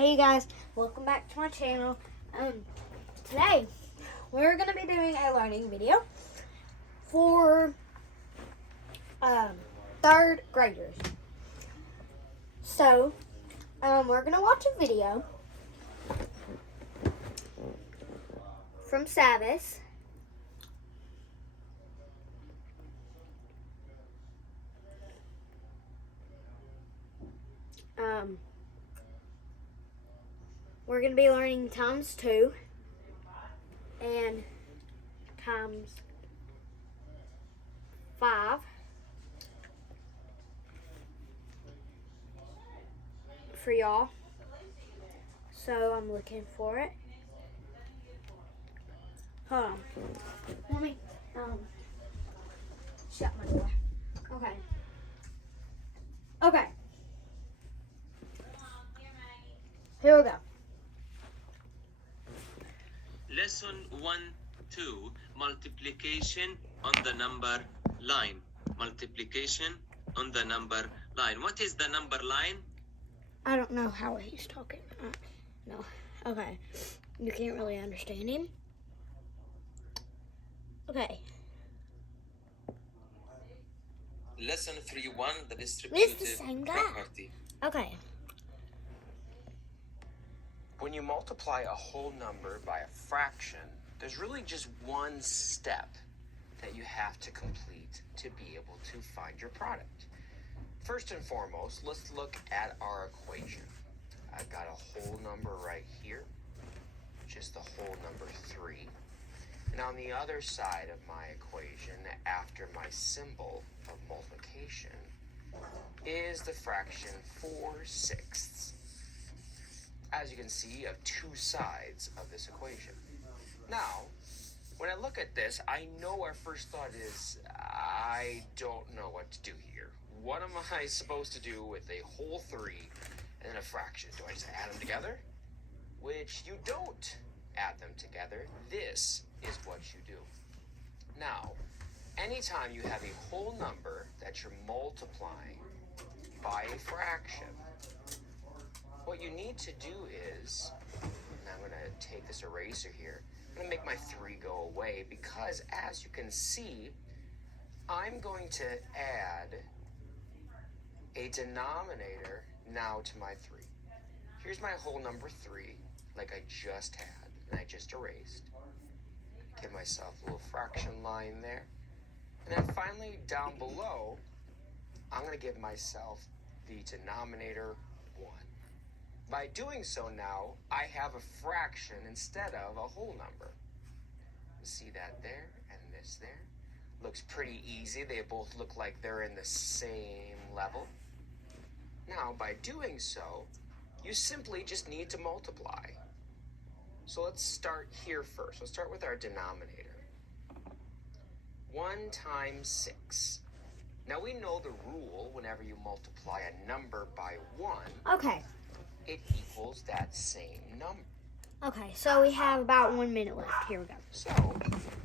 Hey guys, welcome back to my channel. Today we're gonna be doing a learning video for third graders. So we're gonna watch a video from Savis. We're going to be learning times 2 and times 5 for y'all. So I'm looking for it. Hold on. Let me shut my door. Okay. Here we go. Lesson 1-2, multiplication on the number line. Multiplication on the number line. What is the number line? I don't know how he's talking. No. Okay. You can't really understand him. Okay. Lesson 3-1, the It's distributive the same guy. property. Okay. When you multiply a whole number by a fraction, there's really just one step that you have to complete to be able to find your product. First and foremost, let's look at our equation. I've got a whole number right here, just the whole number 3. And on the other side of my equation, after my symbol of multiplication, is the fraction 4/6. As you can see, you have two sides of this equation. Now, when I look at this, I know our first thought is, I don't know what to do here. What am I supposed to do with a whole 3 and then a fraction? Do I just add them together? Which you don't add them together. This is what you do. Now, anytime you have a whole number that you're multiplying by a fraction, what you need to do is, and I'm going to take this eraser here, I'm going to make my 3 go away because as you can see, I'm going to add a denominator now to my 3. Here's my whole number 3, like I just had, and I just erased. Give myself a little fraction line there. And then finally, down below, I'm going to give myself the denominator 1. By doing so now, I have a fraction instead of a whole number. See that there and this there? Looks pretty easy. They both look like they're in the same level. Now, by doing so, you simply just need to multiply. So let's start here first. Let's start with our denominator. 1 times 6. Now we know the rule whenever you multiply a number by 1. Okay. It equals that same number. Okay, so we have about 1 minute left. Here we go. So,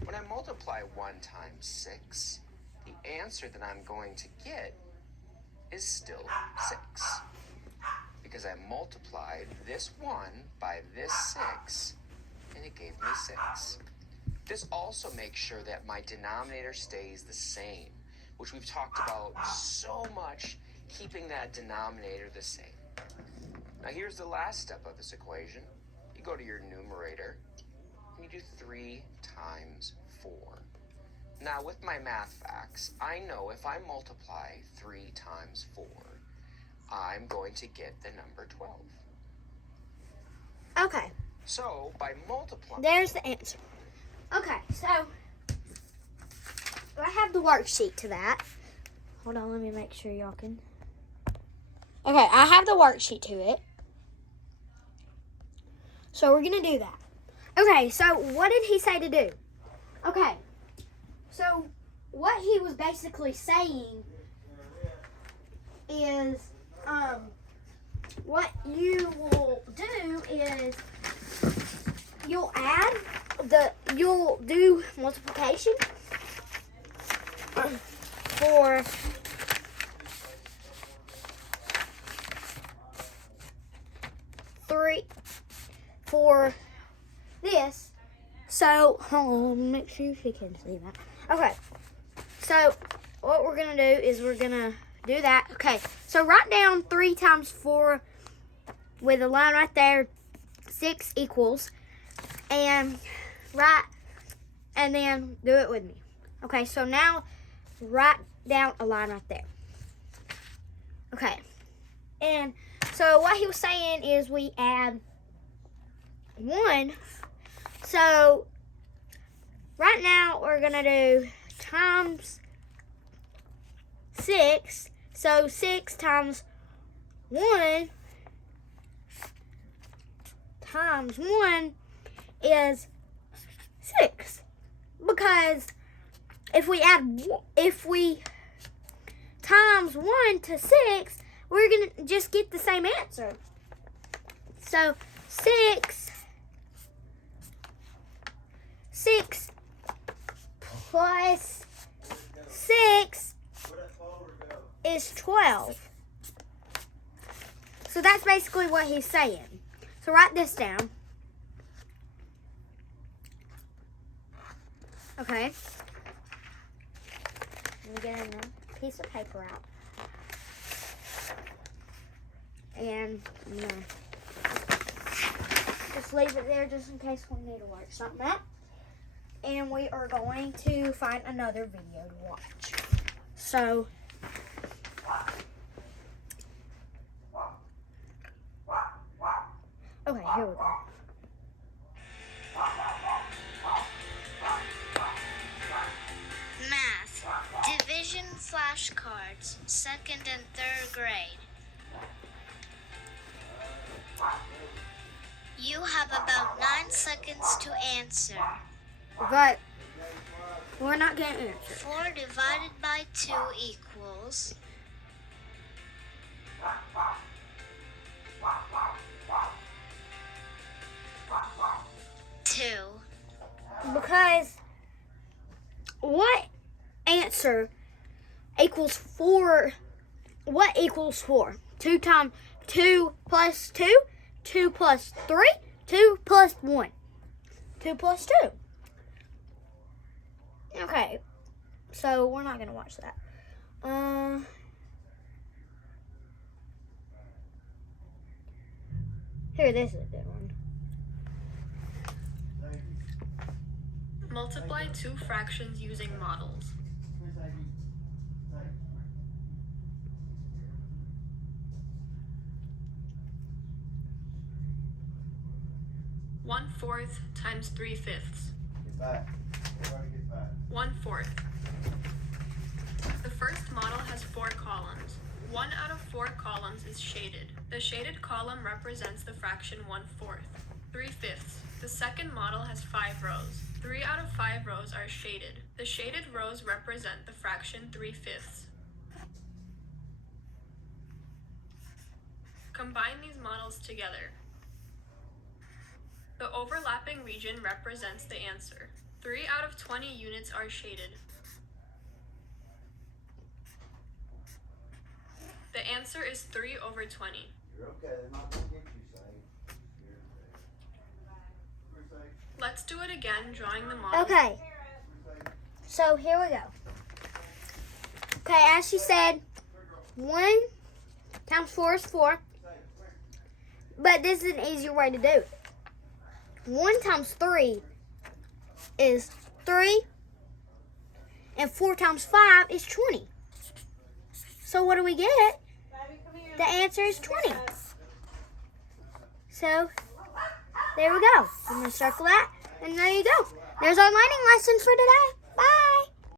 when I multiply 1 times 6, the answer that I'm going to get is still 6. Because I multiplied this 1 by this 6, and it gave me 6. This also makes sure that my denominator stays the same, which we've talked about so much, keeping that denominator the same. Now here's the last step of this equation. You go to your numerator and you do 3 times 4. Now with my math facts, I know if I multiply 3 times 4, I'm going to get the number 12. Okay, So by multiplying... there's the answer. Okay, so I have the worksheet to that. Hold on, let me make sure y'all can. Okay, I have the worksheet to it. So we're going to do that. Okay, so what did he say to do? Okay, so what he was basically saying is, what you will do is you'll do multiplication for 3 for this. So, hold on, make sure you can see that. Okay, so what we're going to do is we're going to do that. Okay, so write down 3 times 4 with a line right there, 6 equals, and then do it with me. Okay, so now write down a line right there. Okay, and so what he was saying is we add 1. So right now we're gonna do times 6. So 6 times 1 times 1 is 6. Because if we times 1 to 6, we're gonna just get the same answer. So 6 plus 6 is 12. So that's basically what he's saying. So write this down. Okay. Let me get a piece of paper out. And I'm gonna just leave it there just in case we need to work something out. And we are going to find another video to watch. So, okay, here we go. Math, division flashcards, 2nd and 3rd grade. You have about 9 seconds to answer. But we're not going to answer. 4 divided by 2 equals. Because what answer equals 4? What equals 4? 2 times 2 plus 2, 2 plus 3, 2 plus 1, 2 plus 2. Okay, so we're not going to watch that. Here, this is a good one. Multiply 2 fractions using models. One fourth times 3/5. Get back. Everybody get back. 1/4. The first model has 4 columns. 1 out of 4 columns is shaded. The shaded column represents the fraction 1/4. 3/5. The second model has 5 rows. 3 out of 5 rows are shaded. The shaded rows represent the fraction 3/5. Combine these models together. The overlapping region represents the answer. 3 out of 20 units are shaded. The answer is 3/20. You're okay. They're not gonna get you, Say. Let's do it again, drawing the model. Okay, so here we go. Okay, as she said, 1 times 4 is 4. But this is an easier way to do it. 1 times 3 is 3. And 4 times 5 is 20. So what do we get? The answer is 20. So there we go. I'm going to circle that. And there you go. There's our learning lesson for today. Bye.